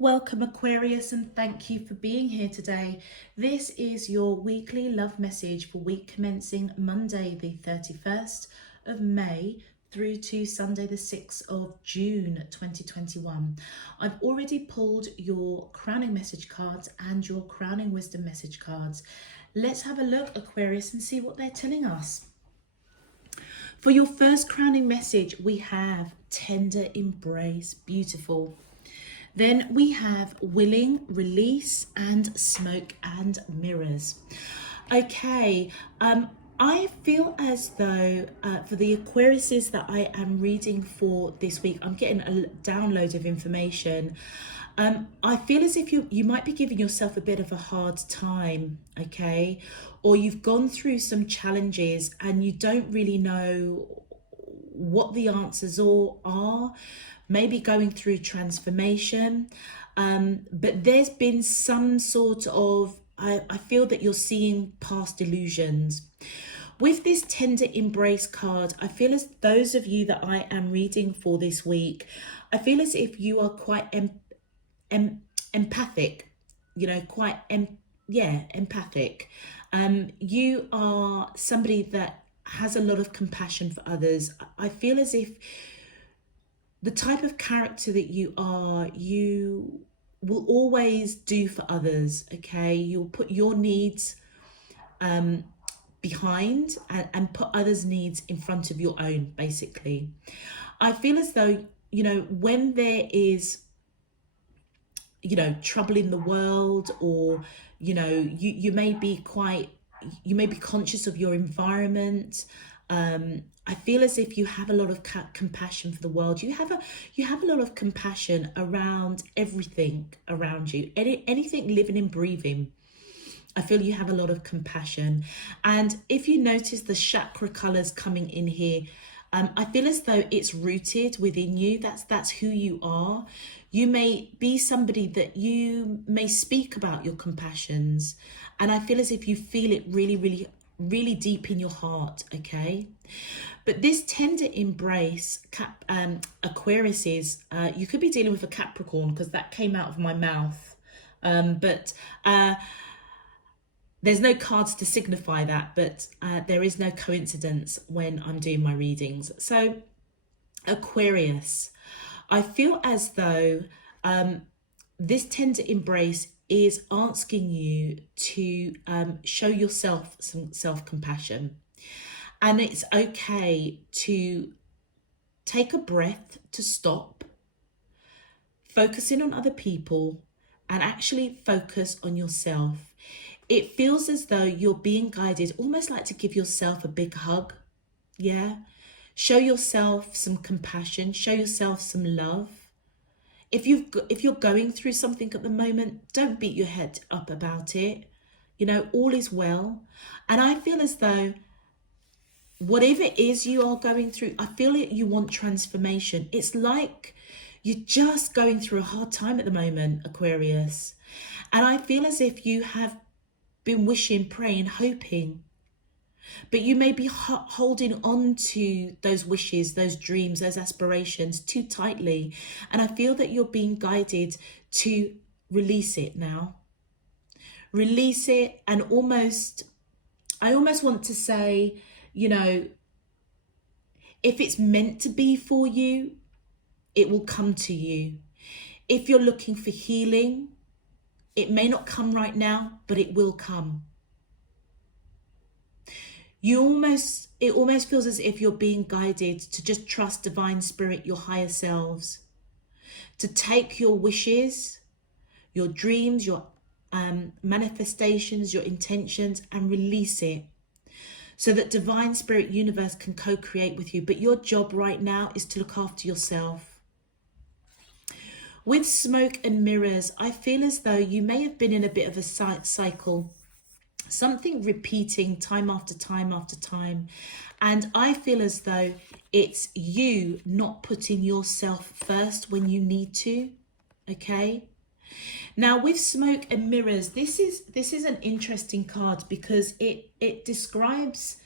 Welcome Aquarius, and thank you for being here today. This is your weekly love message for week commencing Monday the 31st of May through to Sunday the 6th of June 2021. I've already pulled your crowning message cards and your crowning wisdom message cards. Let's have a look, Aquarius, and see what they're telling us. For your first crowning message, we have tender embrace. Beautiful. Then we have willing, release, and smoke and mirrors. Okay, I feel as though for the Aquariuses that I am reading for this week, I'm getting a download of information. I feel as if you might be giving yourself a bit of a hard time, okay? Or you've gone through some challenges and you don't really know what the answers all are. Maybe going through transformation, but there's been some sort of, I feel that you're seeing past illusions. With this tender embrace card, I feel as those of you that I am reading for this week, I feel as if you are quite empathic, you know, quite, empathic. You are somebody that has a lot of compassion for others. I feel as if the type of character that you are, you will always do for others, okay? You'll put your needs behind and put others' needs in front of your own, basically. I feel as though, you know, when there is, you know, trouble in the world, or, you know, you may be conscious of your environment. I feel as if you have a lot of compassion for the world. You have a lot of compassion around everything around you. Anything living and breathing. I feel you have a lot of compassion. And if you notice the chakra colors coming in here, I feel as though it's rooted within you. That's who you are. You may be somebody that you may speak about your compassions, and I feel as if you feel it really deep in your heart, okay? But this tender embrace, Aquarius is, you could be dealing with a Capricorn, because that came out of my mouth. But there's no cards to signify that, but there is no coincidence when I'm doing my readings. So Aquarius, I feel as though this tender embrace is asking you to show yourself some self-compassion. And it's okay to take a breath, to stop, focus in on other people, and actually focus on yourself. It feels as though you're being guided, almost like to give yourself a big hug. Yeah. Show yourself some compassion, show yourself some love. If you're going through something at the moment, don't beat your head up about it. You know, all is well. And I feel as though whatever it is you are going through, I feel it, you want transformation. It's like you're just going through a hard time at the moment, Aquarius. And I feel as if you have been wishing, praying, hoping, but you may be holding on to those wishes, those dreams, those aspirations too tightly. And I feel that you're being guided to release it now. Release it, and I almost want to say, you know, if it's meant to be for you, it will come to you. If you're looking for healing, it may not come right now, but it will come. It almost feels as if you're being guided to just trust divine spirit, your higher selves, to take your wishes, your dreams, your manifestations, your intentions, and release it, so that divine spirit universe can co-create with you. But your job right now is to look after yourself. With smoke and mirrors, I feel as though you may have been in a bit of a cycle, something repeating time after time after time. And I feel as though it's you not putting yourself first when you need to, okay? Now with smoke and mirrors, this is an interesting card, because it describes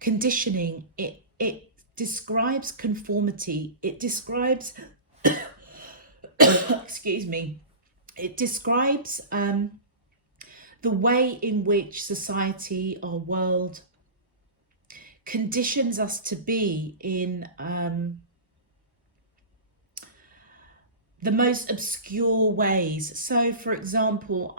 conditioning, it describes conformity, it describes excuse me, It describes the way in which society, our world, conditions us to be in the most obscure ways. So, for example,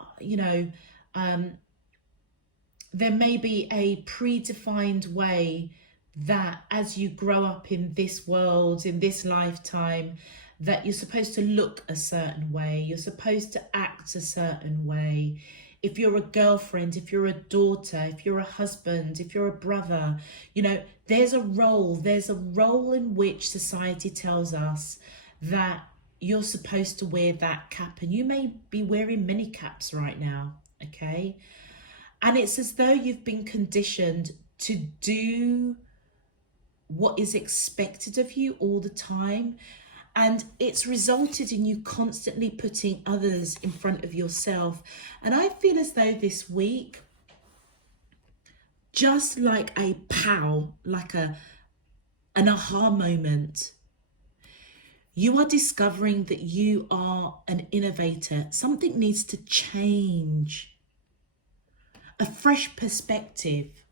there may be a predefined way that as you grow up in this world, in this lifetime, that you're supposed to look a certain way, you're supposed to act a certain way. If you're a girlfriend, if you're a daughter, if you're a husband, if you're a brother, there's a role in which society tells us that you're supposed to wear that cap, and you may be wearing many caps right now, okay? And it's as though you've been conditioned to do what is expected of you all the time. And it's resulted in you constantly putting others in front of yourself. And I feel as though this week, just like a pow, like an aha moment, you are discovering that you are an innovator. Something needs to change. A fresh perspective.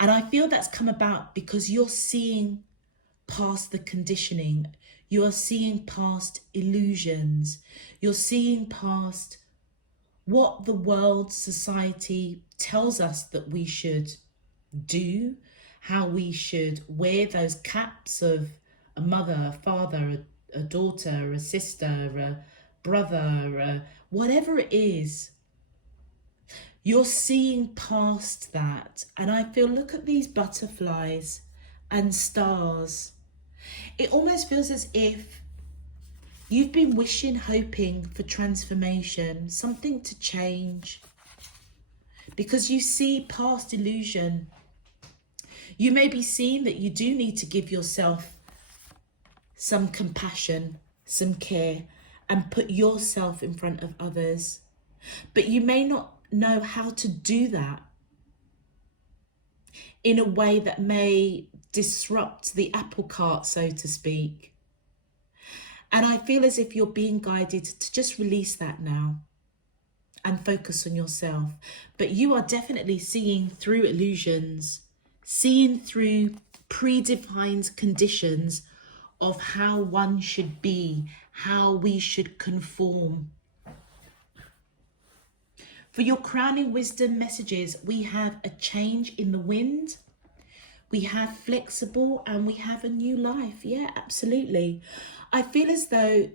And I feel that's come about because you're seeing past the conditioning. You're seeing past illusions. You're seeing past what the world, society tells us that we should do, how we should wear those caps of a mother, a father, a daughter, a sister, a brother, whatever it is. You're seeing past that. And I feel, look at these butterflies and stars. It almost feels as if you've been wishing, hoping for transformation, something to change, because you see past illusion. You may be seeing that you do need to give yourself some compassion, some care, and put yourself in front of others. But you may not know how to do that in a way that may disrupt the apple cart, so to speak. And I feel as if you're being guided to just release that now and focus on yourself. But you are definitely seeing through illusions, seeing through predefined conditions of how one should be, how we should conform. For your crowning wisdom messages, we have a change in the wind, we have flexible, and we have a new life. Yeah, absolutely. I feel as though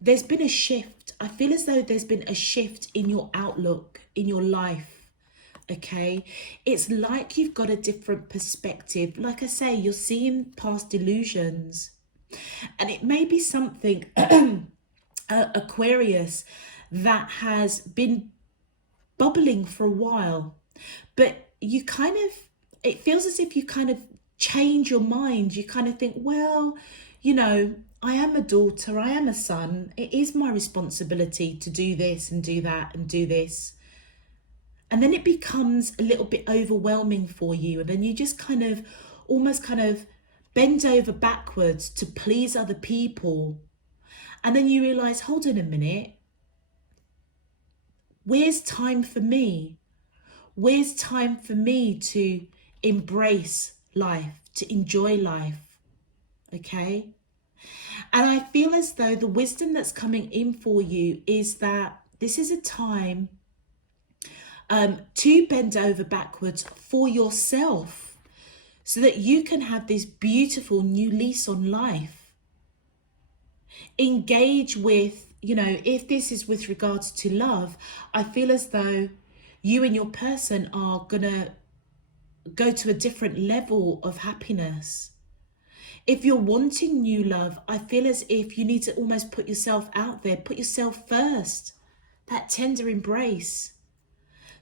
there's been a shift. I feel as though there's been a shift in your outlook, in your life. Okay, it's like you've got a different perspective. Like I say, you're seeing past illusions, and it may be something, Aquarius, that has been bubbling for a while, but you kind of, it feels as if you kind of change your mind. You kind of think, well, I am a daughter, I am a son, it is my responsibility to do this and do that and do this. And then it becomes a little bit overwhelming for you, and then you just kind of almost bend over backwards to please other people. And then you realize, hold on a minute, where's time for me? Where's time for me to embrace life, to enjoy life? Okay? And I feel as though the wisdom that's coming in for you is that this is a time to bend over backwards for yourself so that you can have this beautiful new lease on life. Engage with, if this is with regards to love, I feel as though you and your person are gonna go to a different level of happiness. If you're wanting new love, I feel as if you need to almost put yourself out there, put yourself first, that tender embrace,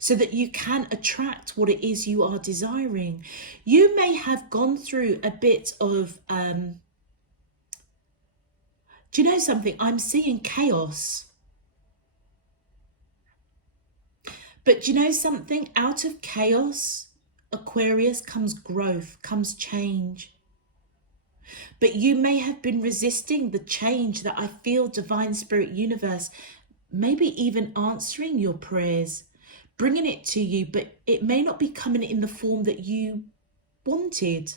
so that you can attract what it is you are desiring. You may have gone through a bit of, do you know something? I'm seeing chaos. But do you know something? Out of chaos, Aquarius, comes growth, comes change. But you may have been resisting the change that I feel Divine Spirit Universe maybe even answering your prayers, bringing it to you, but it may not be coming in the form that you wanted.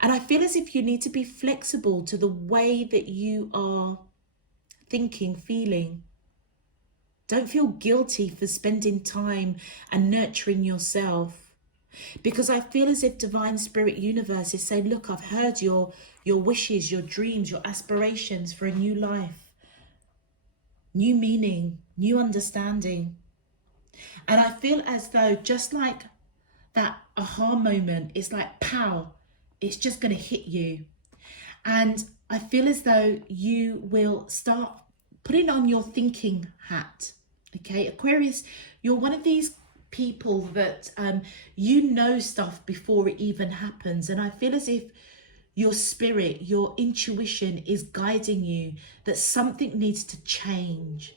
And I feel as if you need to be flexible to the way that you are thinking, feeling. Don't feel guilty for spending time and nurturing yourself. Because I feel as if Divine Spirit Universe is saying, look, I've heard your wishes, your dreams, your aspirations for a new life, new meaning, new understanding. And I feel as though just like that aha moment, it's like, pow, it's just going to hit you. And I feel as though you will start putting on your thinking hat. Okay, Aquarius, you're one of these people that you know stuff before it even happens. And I feel as if your spirit, your intuition is guiding you that something needs to change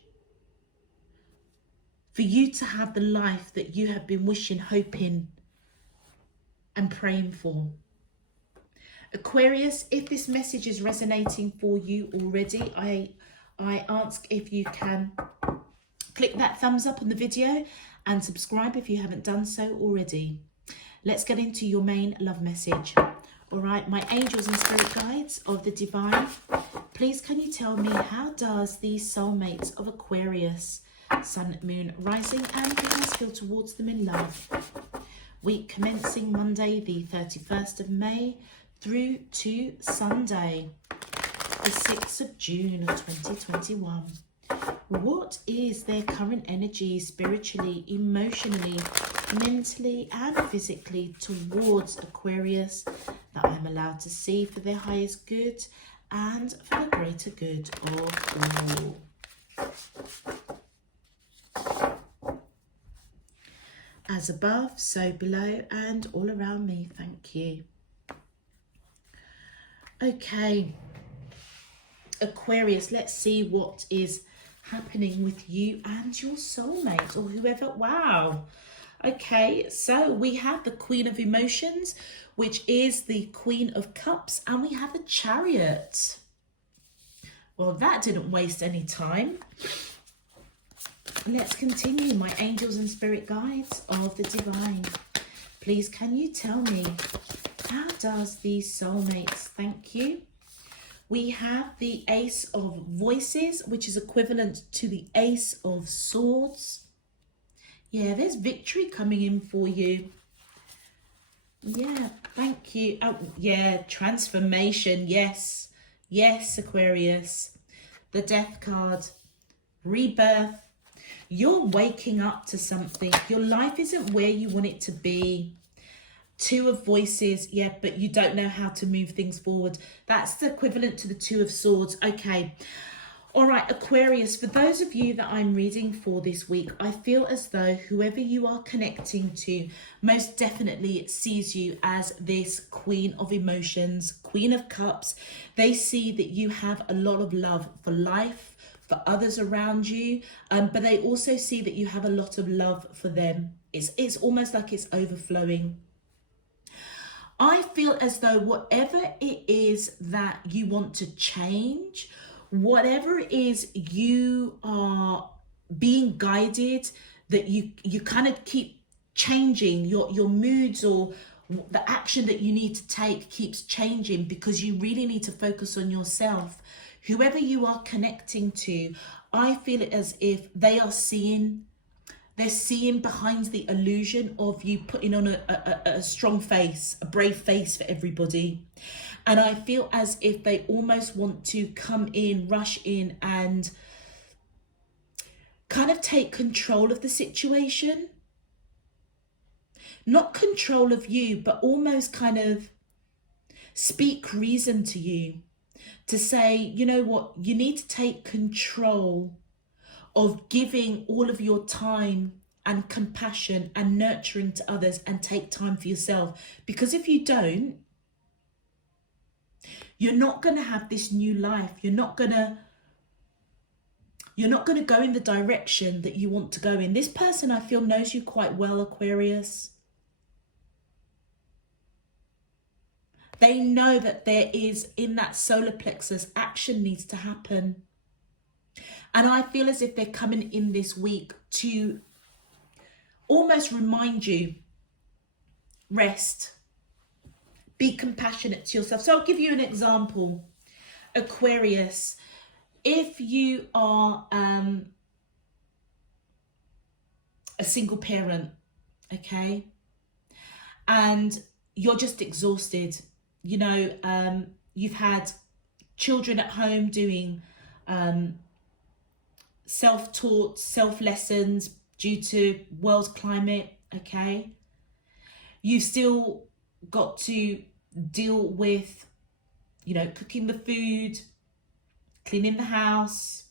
for you to have the life that you have been wishing, hoping and praying for. Aquarius, if this message is resonating for you already, I ask if you can click that thumbs up on the video and subscribe if you haven't done so already. Let's get into your main love message. All right, my angels and spirit guides of the divine, please can you tell me, how does the soulmates of Aquarius, sun, moon, rising and Venus feel towards them in love? Week commencing Monday the 31st of May through to Sunday the 6th of June of 2021. What is their current energy spiritually, emotionally, mentally and physically towards Aquarius that I'm allowed to see for their highest good and for the greater good of all? As above, so below and all around me. Thank you. Okay, Aquarius, let's see what is happening with you and your soulmate or whoever. Wow. Okay, so we have the Queen of Emotions, which is the Queen of Cups, and we have the Chariot. Well, that didn't waste any time. Let's continue, my angels and spirit guides of the divine. Please, can you tell me, how does these soulmates, thank you. We have the Ace of Voices, which is equivalent to the Ace of Swords. Yeah, there's victory coming in for you. Yeah, thank you. Oh, yeah, transformation. Yes, yes, Aquarius. The Death card, rebirth. You're waking up to something. Your life isn't where you want it to be. Two of Voices, yeah, but you don't know how to move things forward. That's the equivalent to the Two of Swords. Okay. All right, Aquarius, for those of you that I'm reading for this week, I feel as though whoever you are connecting to most definitely sees you as this Queen of Emotions, Queen of Cups. They see that you have a lot of love for life, for others around you, but they also see that you have a lot of love for them. It's almost like it's overflowing. I feel as though whatever it is that you want to change, whatever it is you are being guided, that you kind of keep changing your moods, or the action that you need to take keeps changing because you really need to focus on yourself. Whoever you are connecting to, I feel it as if they are seeing, they're seeing behind the illusion of you putting on a strong face, a brave face for everybody. And I feel as if they almost want to come in, rush in and kind of take control of the situation. Not control of you, but almost kind of speak reason to you. To say, you know what, you need to take control of giving all of your time and compassion and nurturing to others, and take time for yourself. Because if you don't, you're not going to have this new life. You're not going to go in the direction that you want to go in. This person, I feel, knows you quite well, Aquarius. They know that there is, in that solar plexus, action needs to happen. And I feel as if they're coming in this week to almost remind you, rest, be compassionate to yourself. So I'll give you an example. Aquarius, if you are a single parent, okay, and you're just exhausted, you know, you've had children at home doing self-taught, self-lessons due to world climate, okay, you've still got to deal with, you know, cooking the food, cleaning the house,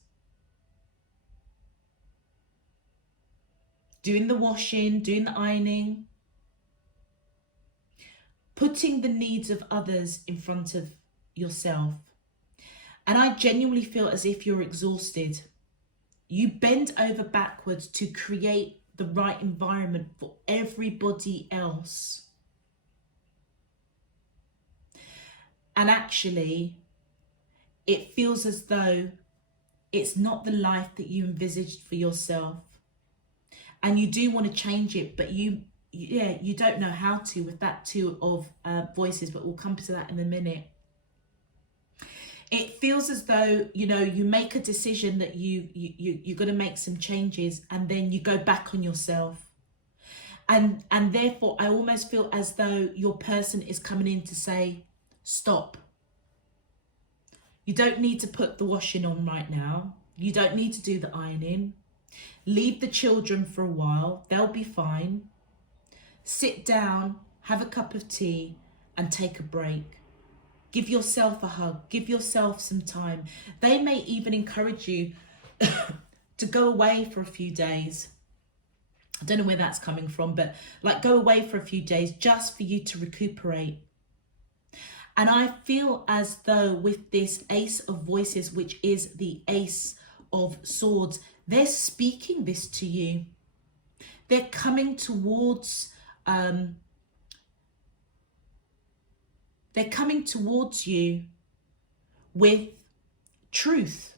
doing the washing, doing the ironing, putting the needs of others in front of yourself. And I genuinely feel as if you're exhausted. You bend over backwards to create the right environment for everybody else. And actually, it feels as though it's not the life that you envisaged for yourself. And you do want to change it, but you don't know how to with that two of voices, but we'll come to that in a minute. It feels as though, you know, you make a decision that you're going to make some changes, and then you go back on yourself. And therefore, I almost feel as though your person is coming in to say, stop. You don't need to put the washing on right now. You don't need to do the ironing. Leave the children for a while. They'll be fine. Sit down, have a cup of tea, and take a break. Give yourself a hug. Give yourself some time. They may even encourage you to go away for a few days. I don't know where that's coming from, but like go away for a few days just for you to recuperate. And I feel as though with this Ace of Voices, which is the Ace of Swords, they're speaking this to you. They're coming towards you with truth.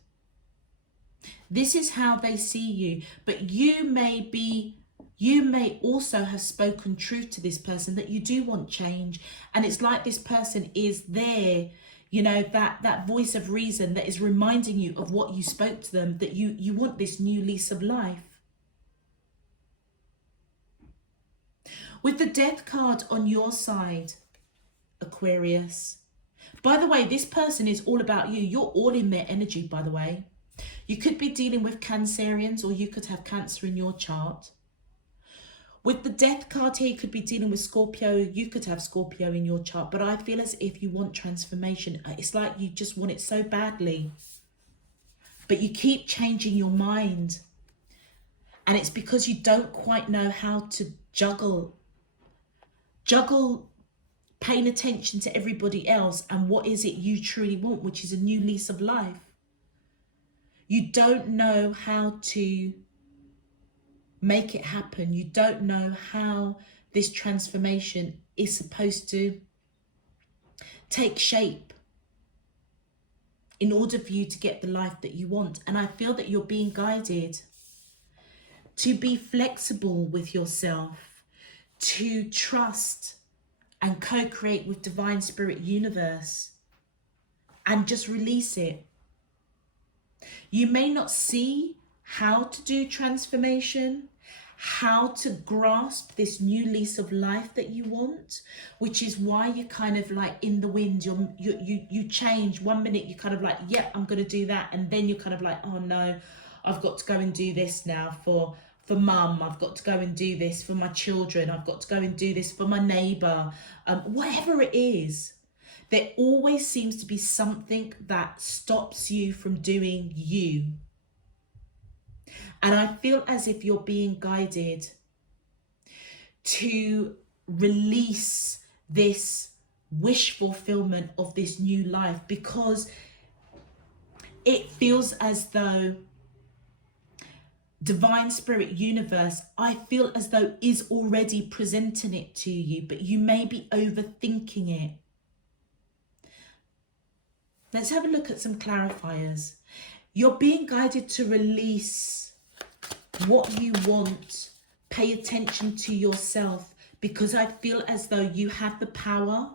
This is how they see you. But you may also have spoken truth to this person that you do want change. And it's like this person is there, you know, that voice of reason that is reminding you of what you spoke to them, that you want this new lease of life. With the Death card on your side, Aquarius. By the way, this person is all about you. You're all in their energy, by the way. You could be dealing with Cancerians, or you could have Cancer in your chart. With the Death card here, you could be dealing with Scorpio. You could have Scorpio in your chart. But I feel as if you want transformation. It's like you just want it so badly. But you keep changing your mind. And it's because you don't quite know how to juggle paying attention to everybody else and what is it you truly want, which is a new lease of life. You don't know how to make it happen. You don't know how this transformation is supposed to take shape in order for you to get the life that you want. And I feel that you're being guided to be flexible with yourself, to trust and co-create with Divine Spirit Universe and just release it. You may not see how to do transformation, how to grasp this new lease of life that you want, which is why you're kind of like in the wind. You change. 1 minute you're kind of like, yeah, I'm going to do that. And then you're kind of like, oh no, I've got to go and do this now for mum. I've got to go and do this for my children. I've got to go and do this for my neighbour. Whatever it is, there always seems to be something that stops you from doing you. And I feel as if you're being guided to release this wish fulfillment of this new life, because it feels as though Divine Spirit Universe, I feel as though is already presenting it to you, but you may be overthinking it. Let's have a look at some clarifiers. You're being guided to release what you want. Pay attention to yourself, because I feel as though you have the power.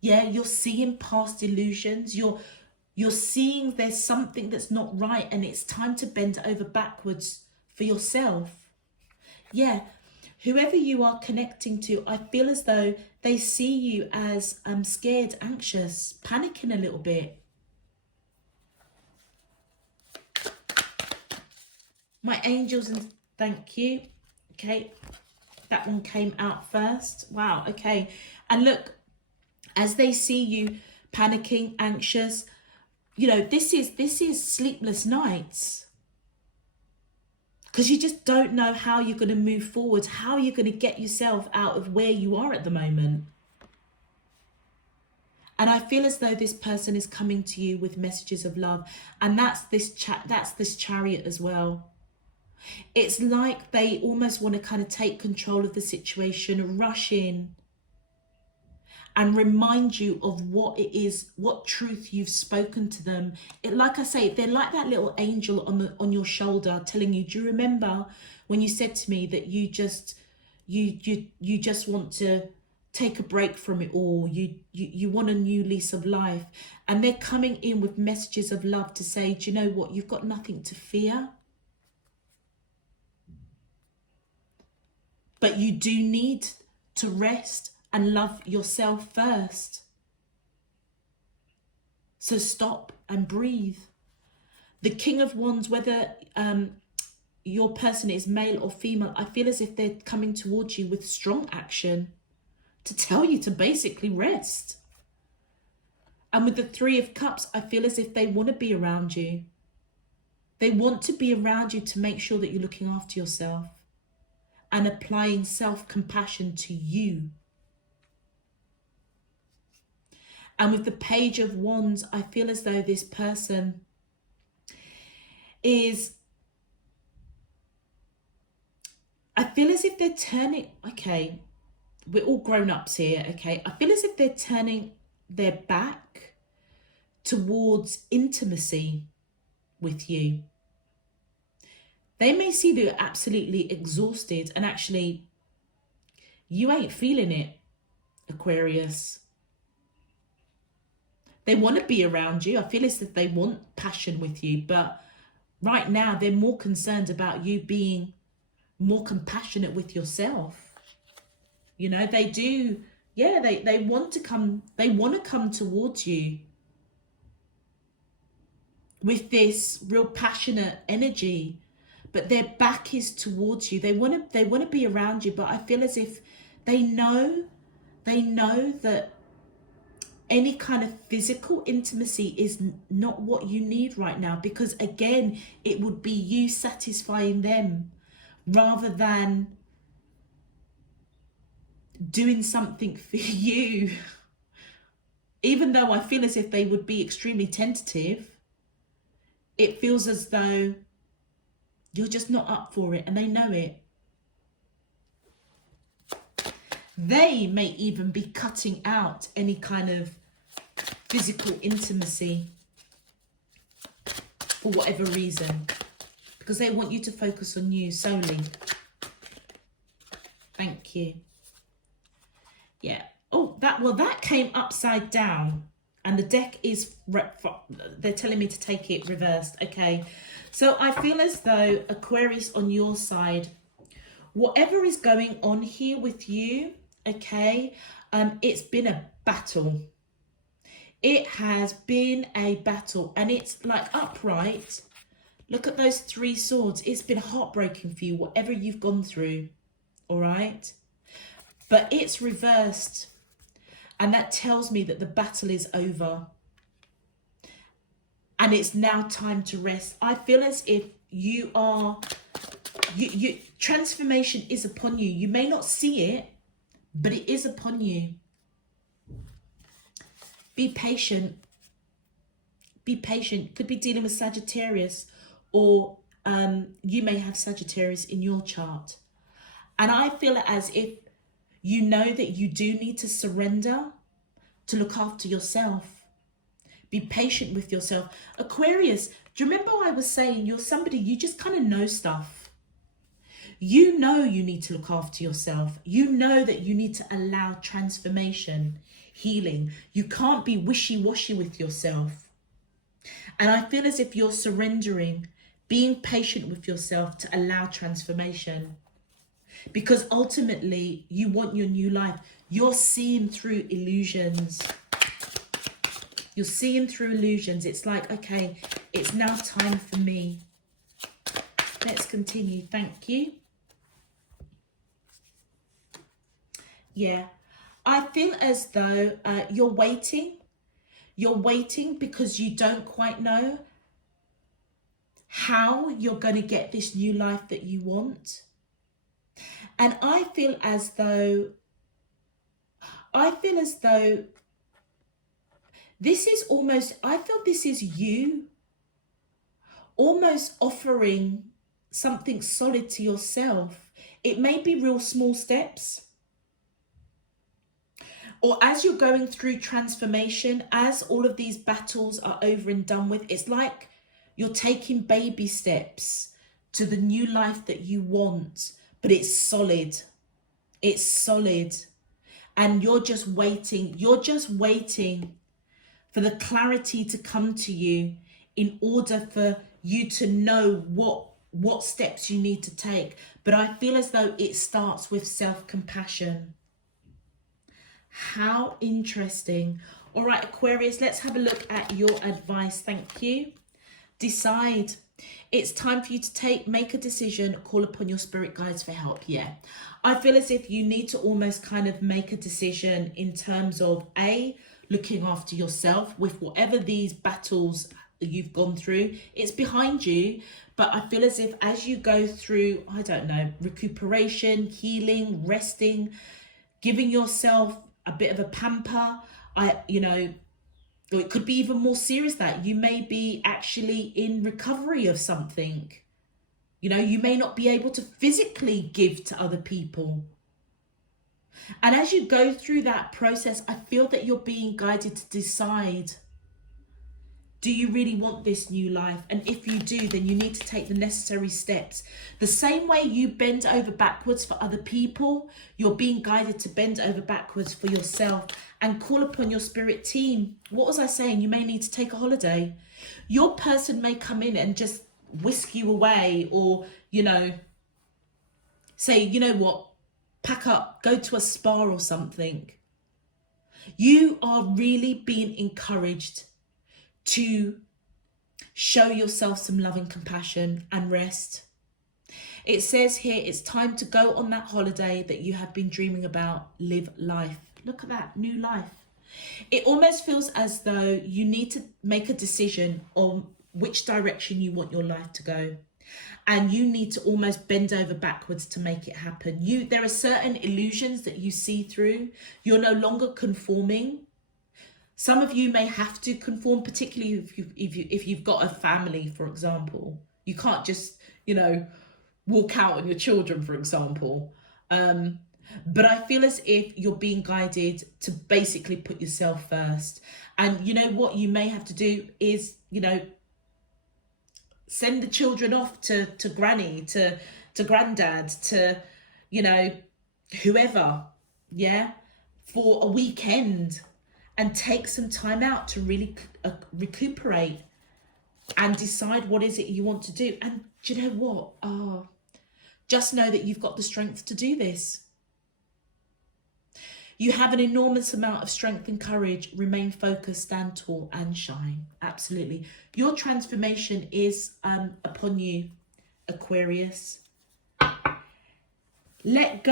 Yeah, you're seeing past illusions. You're seeing there's something that's not right, and it's time to bend over backwards for yourself. Yeah, whoever you are connecting to, I feel as though they see you as scared, anxious, panicking a little bit. My angels, and thank you. Okay, that one came out first. Wow, okay. And look, as they see you panicking, anxious, you know, this is sleepless nights. Because you just don't know how you're going to move forward, how you're going to get yourself out of where you are at the moment. And I feel as though this person is coming to you with messages of love. And that's this chariot as well. It's like they almost want to kind of take control of the situation, rush in and remind you of what it is, what truth you've spoken to them. Like I say, they're like that little angel on your shoulder telling you, do you remember when you said to me that you just want to take a break from it all, you want a new lease of life? And they're coming in with messages of love to say, do you know what, you've got nothing to fear. But you do need to rest and love yourself first. So stop and breathe. The King of Wands, whether your person is male or female, I feel as if they're coming towards you with strong action to tell you to basically rest. And with the Three of Cups, I feel as if they want to be around you. They want to be around you to make sure that you're looking after yourself and applying self-compassion to you. And with the Page of Wands, I feel as though this person is, I feel as if they're turning, okay, we're all grown-ups here, okay? I feel as if they're turning their back towards intimacy with you. They may see that you're absolutely exhausted and actually you ain't feeling it, Aquarius. They want to be around you. I feel as if they want passion with you, but right now they're more concerned about you being more compassionate with yourself. You know, they do. Yeah, they want to come towards you with this real passionate energy, but their back is towards you. They want to be around you, but I feel as if they know that any kind of physical intimacy is not what you need right now, because again, it would be you satisfying them rather than doing something for you. Even though I feel as if they would be extremely tentative, it feels as though you're just not up for it, and they know it. They may even be cutting out any kind of physical intimacy for whatever reason, because they want you to focus on you solely. Thank you. Yeah. Oh, that came upside down, and the deck is, they're telling me to take it reversed. Okay. So I feel as though, Aquarius, on your side, whatever is going on here with you, okay, it's been a battle. It has been a battle, and it's like upright. Look at those 3 swords. It's been heartbreaking for you, whatever you've gone through, all right? But it's reversed, and that tells me that the battle is over. And it's now time to rest. I feel as if you transformation is upon you. You may not see it, but it is upon you. Be patient. Be patient. Could be dealing with Sagittarius, or you may have Sagittarius in your chart. And I feel as if you know that you do need to surrender to look after yourself, Be patient with yourself. Aquarius, do you remember I was saying you're somebody, you just kind of know stuff. You know you need to look after yourself. You know that you need to allow transformation, healing. You can't be wishy-washy with yourself. And I feel as if you're surrendering, being patient with yourself to allow transformation. Because ultimately, you want your new life. You're seeing through illusions. You're seeing through illusions. It's like, okay, it's now time for me. Let's continue. Thank you. Yeah. I feel as though you're waiting. You're waiting because you don't quite know how you're going to get this new life that you want. And I feel as though this is almost, I feel this is you almost offering something solid to yourself. It may be real small steps. Or as you're going through transformation, as all of these battles are over and done with, it's like you're taking baby steps to the new life that you want, but it's solid. It's solid. And you're just waiting. You're just waiting for the clarity to come to you in order for you to know what steps you need to take. But I feel as though it starts with self-compassion. How interesting. All right, Aquarius, let's have a look at your advice. Thank you. Decide. It's time for you to make a decision, call upon your spirit guides for help. Yeah. I feel as if you need to almost kind of make a decision in terms of looking after yourself with whatever these battles you've gone through. It's behind you. But I feel as if as you go through, I don't know, recuperation, healing, resting, giving yourself a bit of a pamper, or it could be even more serious that you may be actually in recovery of something. You may not be able to physically give to other people. And as you go through that process, I feel that you're being guided to decide, do you really want this new life? And if you do, then you need to take the necessary steps. The same way you bend over backwards for other people, you're being guided to bend over backwards for yourself and call upon your spirit team. What was I saying? You may need to take a holiday. Your person may come in and just whisk you away, or, say, you know what, pack up, go to a spa or something. You are really being encouraged to show yourself some love and compassion and rest. It says here, it's time to go on that holiday that you have been dreaming about. Live life. Look at that, new life. It almost feels as though you need to make a decision on which direction you want your life to go. And you need to almost bend over backwards to make it happen. There are certain illusions that you see through. You're no longer conforming. Some of you may have to conform, particularly if you've got a family, for example. You can't just, walk out on your children, for example. But I feel as if you're being guided to basically put yourself first. And you know what you may have to do is, send the children off to granny, to granddad, to, whoever, yeah, for a weekend. And take some time out to really recuperate and decide what is it you want to do. And do you know what? Just know that you've got the strength to do this. You have an enormous amount of strength and courage. Remain focused, stand tall and shine. Absolutely. Your transformation is upon you, Aquarius. Let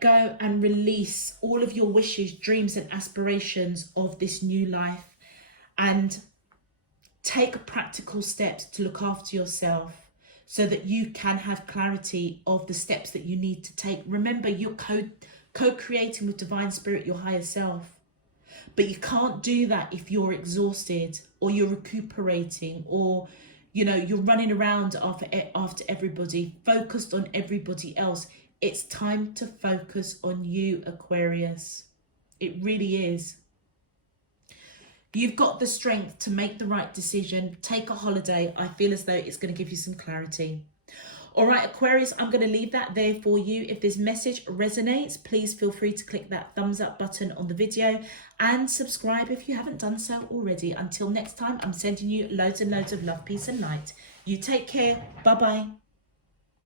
go and release all of your wishes, dreams and aspirations of this new life, and take practical steps to look after yourself so that you can have clarity of the steps that you need to take. Remember, you're co-creating with divine spirit, your higher self. But you can't do that if you're exhausted or you're recuperating or, you're running around after everybody, focused on everybody else. It's time to focus on you, Aquarius. It really is. You've got the strength to make the right decision. Take a holiday. I feel as though it's going to give you some clarity. All right, Aquarius, I'm going to leave that there for you. If this message resonates, please feel free to click that thumbs up button on the video and subscribe if you haven't done so already. Until next time, I'm sending you loads and loads of love, peace and light. You take care. Bye-bye.